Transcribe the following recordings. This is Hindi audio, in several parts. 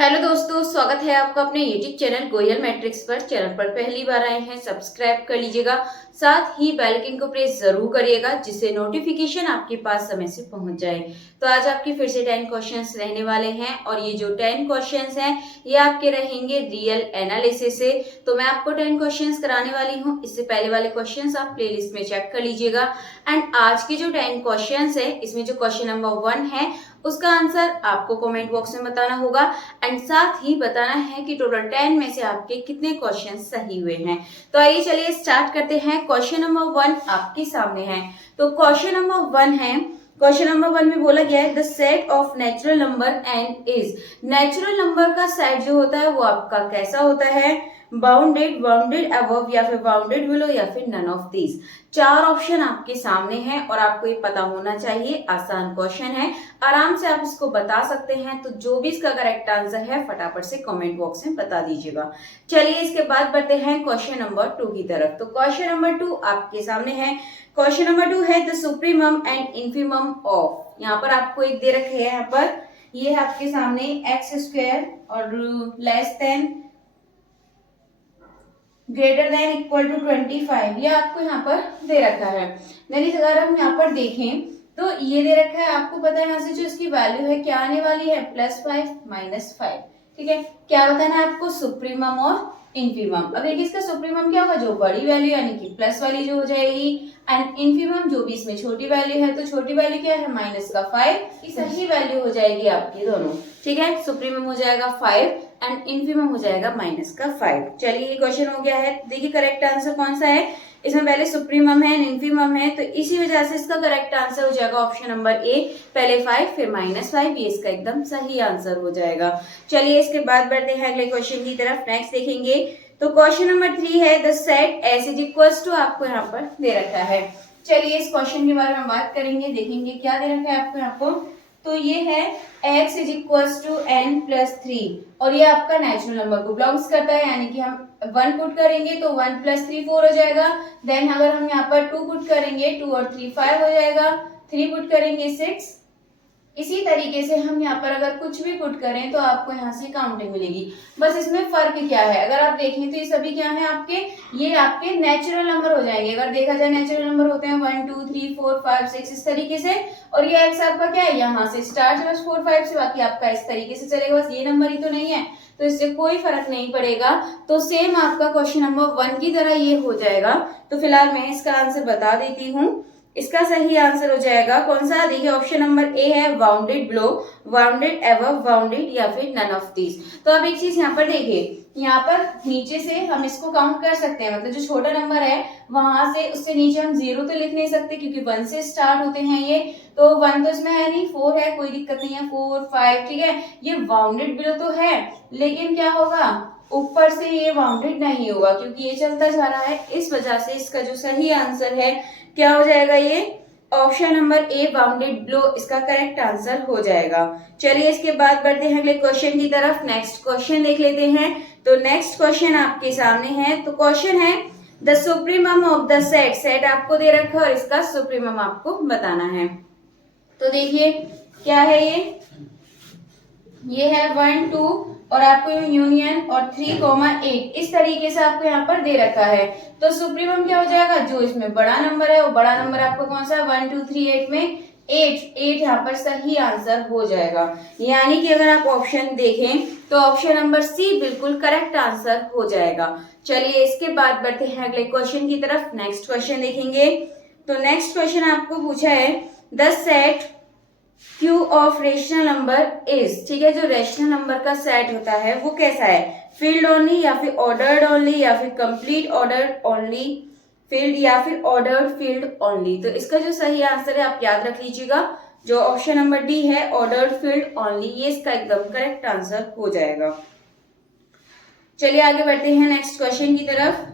हेलो दोस्तों, स्वागत है आपका अपने यूट्यूब चैनल गोयल मैट्रिक्स पर। चैनल पर पहली बार आए हैं, सब्सक्राइब कर लीजिएगा, साथ ही बेल आइकन को प्रेस जरूर करिएगा जिससे नोटिफिकेशन आपके पास समय से पहुंच जाए। तो आज आपके फिर से 10 क्वेश्चंस रहने वाले हैं और ये जो 10 क्वेश्चंस हैं ये आपके रहेंगे रियल एनालिसिस से। तो मैं आपको 10 क्वेश्चंस कराने वाली हूँ। इससे पहले वाले क्वेश्चंस आप प्लेलिस्ट में चेक कर लीजिएगा। एंड आज के जो 10 क्वेश्चंस है इसमें जो क्वेश्चन नंबर 1 है उसका आंसर आपको कमेंट बॉक्स में बताना होगा एंड साथ ही बताना है कि टोटल 10 में से आपके कितने क्वेश्चन सही हुए हैं। तो आइए चलिए स्टार्ट करते हैं। क्वेश्चन नंबर 1 आपके सामने है। तो क्वेश्चन नंबर 1 है, क्वेश्चन नंबर 1 में बोला गया है the set of natural number N is. Natural number का सेट जो होता है वो आपका कैसा होता है? बाउंडेड, बाउंडेड अबव या फिर बाउंडेड बिलो या फिर नन ऑफ दीज। चार ऑप्शन आपके सामने हैं और आपको ये पता होना चाहिए। आसान क्वेश्चन है, आराम से आप इसको बता सकते हैं। तो जो भी इसका करेक्ट आंसर है फटाफट से कमेंट बॉक्स में बता दीजिएगा। चलिए इसके बाद बढ़ते हैं क्वेश्चन नंबर 2 की तरफ। तो क्वेश्चन नंबर 2 आपके सामने है। क्वेश्चन नंबर 2 है the supremum and infimum of. यहाँ पर आपको एक दे रखे है, यहाँ पर ये है आपके सामने एक्स स्क्वायर और less than greater than equal to 25, ये आपको यहाँ पर दे रखा है। यानी अगर हम यहाँ पर देखें तो ये दे रखा है, आपको पता है यहाँ से जो इसकी वैल्यू है क्या आने वाली है, +5 -5। ठीक है, क्या बताना है आपको? सुप्रीमम और इन्फीमम। अब देखिए इसका सुप्रीमम क्या होगा, जो बड़ी वैल्यू यानी कि प्लस वाली जो हो जाएगी, एंड इन्फीमम जो भी इसमें छोटी वैल्यू है। तो छोटी वैल्यू क्या है, -5, सही वैल्यू हो जाएगी आपकी दोनों। ठीक है, सुप्रीमम हो जाएगा 5 एंड इन्फीमम हो जाएगा -5। चलिए ये क्वेश्चन हो गया है। देखिए करेक्ट आंसर कौन सा है, इसमें पहले सुप्रीमम है इन्फीमम है, तो इसी वजह से इसका करेक्ट आंसर हो जाएगा ऑप्शन नंबर ए, पहले 5 फिर -5। ये इसका एकदम सही आंसर हो जाएगा। चलिए इसके बाद बढ़ते हैं अगले क्वेश्चन की तरफ। नेक्स्ट देखेंगे तो क्वेश्चन नंबर 3 है the set S is equals to, आपको यहाँ पर दे रखा है। चलिए इस क्वेश्चन के बारे में बात करेंगे, देखेंगे क्या दे रखा है आपको यहाँ पर। तो ये है x is equals to n+3 और ये आपका नेचुरल नंबर को बिलोंग्स करता है, यानी कि हम 1 पुट करेंगे तो 1 + 3 4 हो जाएगा। देन अगर हम यहाँ पर 2 पुट करेंगे 2 और 3 5 हो जाएगा, 3 पुट करेंगे 6। इसी तरीके से हम यहाँ पर अगर कुछ भी पुट करें तो आपको यहाँ से काउंटिंग मिलेगी। बस इसमें फर्क क्या है, अगर आप देखें तो ये सभी क्या है आपके, ये आपके नेचुरल नंबर हो जाएंगे। अगर देखा जाए नेचुरल नंबर होते हैं 1 2 3 4 5 6 इस तरीके से, और ये एक्स आपका क्या है, यहाँ से स्टार्ट बस 4 5 से, बाकी आपका इस तरीके से चलेगा। बस ये नंबर ही तो नहीं है, तो इससे कोई फर्क नहीं पड़ेगा। तो सेम आपका क्वेश्चन नंबर 1 की तरह ये हो जाएगा। तो फिलहाल मैं इसका आंसर बता देती हूँ। इसका सही आंसर हो जाएगा कौन सा, देखिए ऑप्शन नंबर ए है bounded below, bounded above, bounded या फिर नन ऑफ दीज। तो अब एक चीज यहाँ पर देखिए, यहाँ पर नीचे से हम इसको काउंट कर सकते हैं, मतलब जो छोटा नंबर है वहां से उससे नीचे हम 0 तो लिख नहीं सकते क्योंकि 1 से स्टार्ट होते हैं ये। तो 1 तो इसमें है नहीं, 4 है, कोई दिक्कत नहीं है, 4 5। ठीक है, ये बाउंडेड बिलो तो है, लेकिन क्या होगा, ऊपर से ये बाउंडेड नहीं होगा क्योंकि ये चलता जा रहा है। इस वजह से इसका जो सही आंसर है क्या हो जाएगा, ये option number a bounded below इसका करेक्ट आंसर हो जाएगा। चलिए इसके बाद बढ़ते हैं अगले क्वेश्चन की तरफ। नेक्स्ट क्वेश्चन देख लेते हैं। तो नेक्स्ट क्वेश्चन आपके सामने है। तो क्वेश्चन है the supremum of the set. Set आपको दे रखा है और इसका सुप्रीमम आपको बताना है। तो देखिए क्या है, ये है 1 2 और आपको यूनियन और 3 8 इस तरीके से आपको यहाँ पर दे रखा है। तो सुप्रीमम क्या हो जाएगा, जो इसमें बड़ा नंबर है वो बड़ा नंबर आपको कौन सा, 1 2 3 8 में 8 यहाँ पर सही आंसर हो जाएगा। यानी कि अगर आप ऑप्शन देखें तो ऑप्शन नंबर सी बिल्कुल करेक्ट आंसर हो जाएगा। चलिए इसके बाद बढ़ते हैं अगले क्वेश्चन की तरफ। नेक्स्ट क्वेश्चन देखेंगे। तो नेक्स्ट क्वेश्चन आपको पूछा है the set Q of rational number is. ठीक है, जो रेशनल नंबर का सेट होता है वो कैसा है, फील्ड ओनली या फिर ऑर्डर्ड ओनली या फिर कंप्लीट ऑर्डर्ड ओनली फील्ड या फिर ऑर्डर्ड फील्ड ओनली। तो इसका जो सही आंसर है आप याद रख लीजिएगा, जो ऑप्शन नंबर डी है ऑर्डर्ड फील्ड ओनली, ये इसका एकदम करेक्ट आंसर हो जाएगा। चलिए आगे बढ़ते हैं नेक्स्ट क्वेश्चन की तरफ।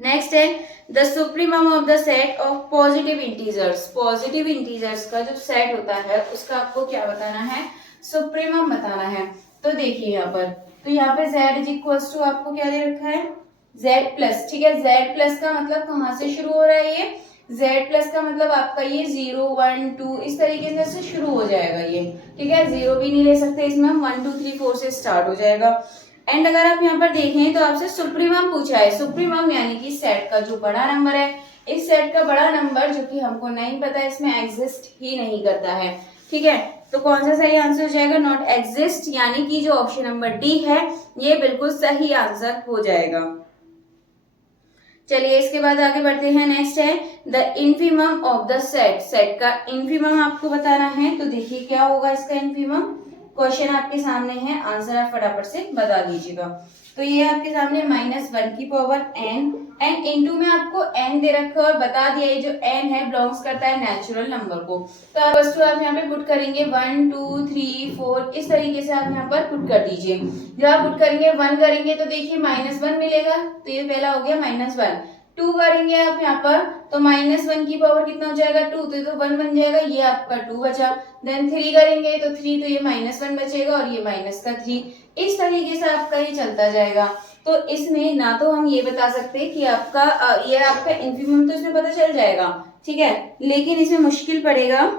नेक्स्ट है the supremum of the set of positive integers. Positive integers का जो सेट होता है उसका आपको क्या बताना है, सुप्रीमम बताना है। तो देखिए यहाँ पर, तो यहाँ पे z इज इक्वल्स टू आपको क्या दे रखा है, z प्लस। ठीक है, z प्लस का मतलब कहाँ से शुरू हो रहा है, ये जेड प्लस का मतलब आपका ये 0 1 2 इस तरीके से शुरू हो जाएगा ये, ठीक है। 0 भी नहीं ले सकते इसमें हम, 1 2 3 4 से स्टार्ट हो जाएगा। एंड अगर आप यहाँ पर देखें तो आपसे सुप्रीमम पूछा है, सुप्रीमम यानी कि सेट का जो बड़ा नंबर है, इस सेट का बड़ा नंबर जो कि हमको नहीं पता, इसमें एग्जिस्ट ही नहीं करता है, ठीक है। तो कौन सा सही आंसर हो जाएगा, नॉट एग्जिस्ट, यानी कि जो ऑप्शन नंबर डी है ये बिल्कुल सही आंसर हो जाएगा। चलिए इसके बाद आगे बढ़ते हैं। नेक्स्ट है the infimum of the set, set का इन्फीमम आपको बताना है। तो देखिए क्या होगा इसका इन्फीमम, क्वेश्चन आपके सामने है, आंसर आप फटाफट से बता दीजिएगा। तो ये आपके सामने -1 की पावर n, एन इनटू में आपको n दे रखा है और बता दिया ये जो n है बिलोंग्स करता है नेचुरल नंबर को। तो आप वस्तु आप यहाँ पे पुट करेंगे 1 2 3 4 इस तरीके से आप यहाँ पर पुट कर दीजिए। जब आप पुट करेंगे 1 करेंगे तो देखिए -1 मिलेगा, तो ये पहला हो गया -1। 2 करेंगे आप यहाँ पर तो -1 की पावर कितना हो जाएगा 2, तो 1 बन जाएगा, ये आपका 2 बचा। देन 3 करेंगे तो 3, तो ये -1 बचेगा और ये -3। इस तरीके से आपका ये चलता जाएगा। तो इसमें ना तो हम ये बता सकते कि आपका ये आपका इन्फीमम तो इसमें पता चल जाएगा, ठीक है, लेकिन इसमें मुश्किल पड़ेगा।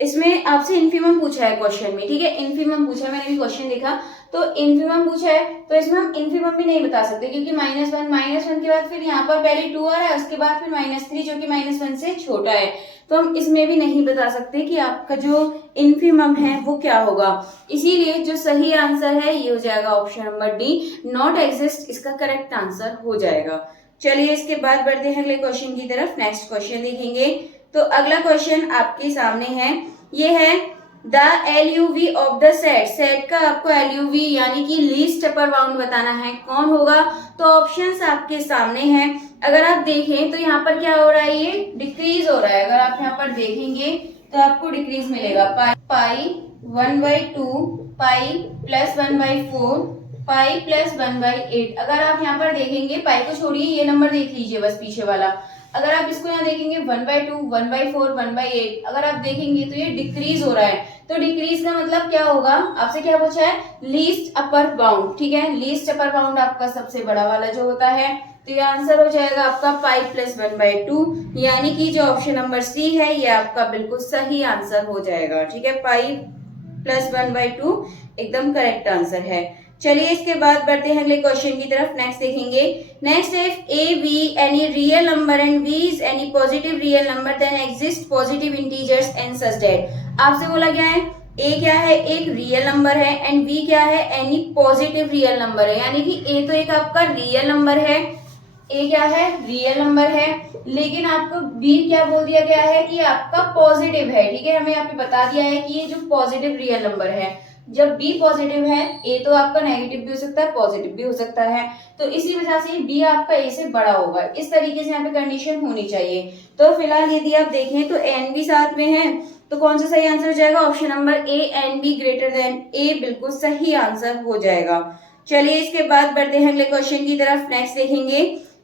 इसमें आपसे इन्फीमम पूछा है क्वेश्चन में, ठीक है, इन्फीमम पूछा है, मैंने भी क्वेश्चन देखा तो इन्फीमम पूछा है, तो इसमें हम इन्फीमम भी नहीं बता सकते क्योंकि -1 के बाद फिर यहाँ पर पहले 2 आ रहा है, उसके बाद फिर -3 जो कि -1 से छोटा है, तो हम इसमें भी नहीं बता सकते कि आपका जो इन्फीमम है वो क्या होगा। इसीलिए जो सही आंसर है ये हो जाएगा option number D, not exist, इसका करेक्ट आंसर हो जाएगा। चलिए इसके बाद बढ़ते हैं अगले क्वेश्चन की तरफ। नेक्स्ट क्वेश्चन देखेंगे। तो अगला क्वेश्चन आपके सामने है, ये है the LUV of the set, set का आपको LUV यानी कि लीस्ट अपर बाउंड बताना है, कौन होगा। तो ऑप्शंस आपके सामने हैं। अगर आप देखें तो यहाँ पर क्या हो रहा है, ये डिक्रीज हो रहा है। अगर आप यहाँ पर देखेंगे तो आपको डिक्रीज मिलेगा, पाई 1/2, पाई प्लस 1/4, पाई प्लस 1/8। अगर आप यहाँ पर देखेंगे, पाई को छोड़िए, ये नंबर देख लीजिए बस पीछे वाला। अगर आप इसको यहाँ देखेंगे 1/2, 1/4, 1/8, अगर आप देखेंगे तो ये डिक्रीज हो रहा है। तो डिक्रीज का मतलब क्या होगा, आपसे क्या पूछा है, लीस्ट अपर बाउंड, ठीक है, लीस्ट अपर बाउंड आपका सबसे बड़ा वाला जो होता है। तो ये आंसर हो जाएगा आपका पाई प्लस 1/2, यानी कि जो ऑप्शन नंबर सी है ये आपका बिल्कुल सही आंसर हो जाएगा, ठीक है, पाई प्लस 1/2 एकदम करेक्ट आंसर है। चलिए इसके बाद बढ़ते हैं अगले क्वेश्चन की तरफ। नेक्स्ट देखेंगे। नेक्स्ट है A be any real number and V is any positive real number then exist positive integers and such that. आपसे बोला गया है ए क्या है, एक रियल नंबर है, एंड वी क्या है, एनी पॉजिटिव रियल नंबर है, यानी कि ए तो एक आपका रियल नंबर है, ए क्या है, रियल नंबर है, लेकिन आपको बी क्या बोल दिया गया है कि आपका पॉजिटिव है, ठीक है, हमें यहाँ पे बता दिया है कि ये जो पॉजिटिव रियल नंबर है। जब बी पॉजिटिव है, ए तो आपका नेगेटिव भी हो सकता है, पॉजिटिव भी हो सकता है, तो इसी वजह से बी आपका ए से बड़ा होगा। इस तरीके से यहाँ पे कंडीशन होनी चाहिए। तो फिलहाल यदि आप देखें तो एन भी साथ में है, तो कौन सा सही आंसर हो जाएगा, option number A, N B greater than A बिल्कुल सही आंसर हो जाएगा। चलिए इसके बाद बढ़ते हैं अगले क्वेश्चन की तरफ। नेक्स्ट देखेंगे,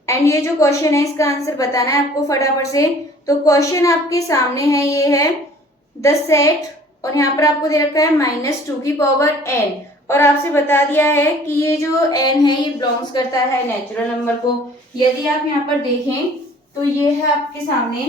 एंड ये जो क्वेश्चन है इसका आंसर बताना है आपको फटाफट से। तो क्वेश्चन आपके सामने है, ये है द सेट, और यहाँ पर आपको दे रखा है -2 की पावर n, और आपसे बता दिया है कि ये जो n है ये बिलोंग्स करता है नेचुरल नंबर को। यदि आप यहाँ पर देखें तो ये है आपके सामने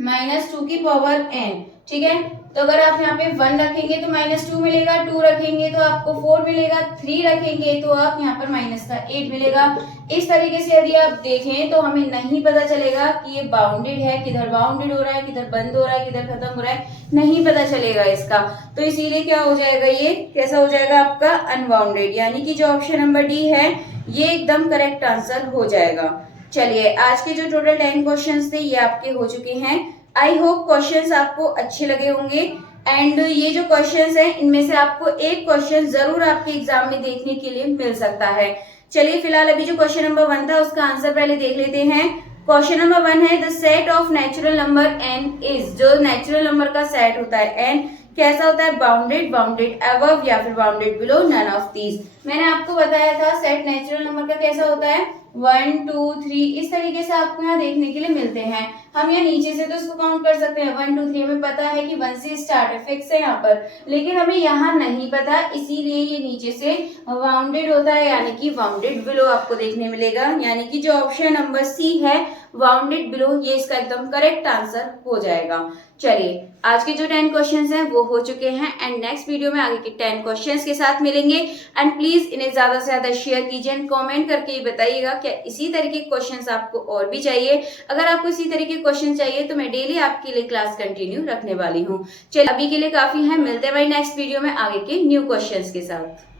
-2 की पावर n, ठीक है। तो अगर आप यहाँ पे 1 रखेंगे तो -2 मिलेगा, 2 रखेंगे तो आपको 4 मिलेगा, 3 रखेंगे तो आप यहाँ पर -8 मिलेगा। इस तरीके से यदि आप देखें तो हमें नहीं पता चलेगा कि ये बाउंडेड है, किधर बाउंडेड हो रहा है, किधर बंद हो रहा है, किधर खत्म हो रहा है, नहीं पता चलेगा इसका। तो इसीलिए क्या हो जाएगा, ये कैसा हो जाएगा आपका अनबाउंडेड, यानी कि जो ऑप्शन नंबर डी है ये एकदम करेक्ट आंसर हो जाएगा। चलिए आज के जो टोटल 10 क्वेश्चंस थे ये आपके हो चुके हैं। आई होप क्वेश्चंस आपको अच्छे लगे होंगे, एंड ये जो क्वेश्चंस हैं इनमें से आपको एक क्वेश्चन जरूर आपके एग्जाम में देखने के लिए मिल सकता है। चलिए फिलहाल अभी जो क्वेश्चन नंबर 1 था उसका आंसर पहले देख लेते हैं। क्वेश्चन नंबर 1 है the set of natural number n is, जो नेचुरल नंबर का सेट होता है n कैसा होता है, बाउंडेड, बाउंडेड अबव या फिर bounded below, none of these. मैंने आपको बताया था सेट नेचुरल नंबर का कैसा होता है, 1 2 3 इस तरीके से आपको यहाँ देखने के लिए मिलते हैं। हम यहाँ नीचे से तो इसको काउंट कर सकते हैं, 1 2 3 हमें पता है कि 1 से स्टार्ट है, फिक्स है यहाँ पर, लेकिन हमें यहाँ नहीं पता, इसीलिए ये नीचे से बाउंडेड होता है, यानी कि बाउंडेड बिलो आपको देखने मिलेगा, यानी कि जो ऑप्शन नंबर सी है बाउंडेड बिलो, ये इसका एकदम करेक्ट आंसर हो जाएगा। चलिए आज के जो 10 क्वेश्चंस हैं वो हो चुके हैं, एंड नेक्स्ट वीडियो में आगे के 10 क्वेश्चंस के साथ मिलेंगे। एंड प्लीज इन्हें ज्यादा से ज्यादा शेयर कीजिए एंड कमेंट करके बताइएगा क्या इसी तरह के क्वेश्चंस आपको और भी चाहिए। अगर आपको इसी तरह के क्वेश्चन चाहिए तो मैं डेली आपके लिए क्लास कंटिन्यू रखने वाली हूँ। चलिए अभी के लिए काफी है, मिलते हैं भाई नेक्स्ट वीडियो में आगे के न्यू क्वेश्चंस के साथ।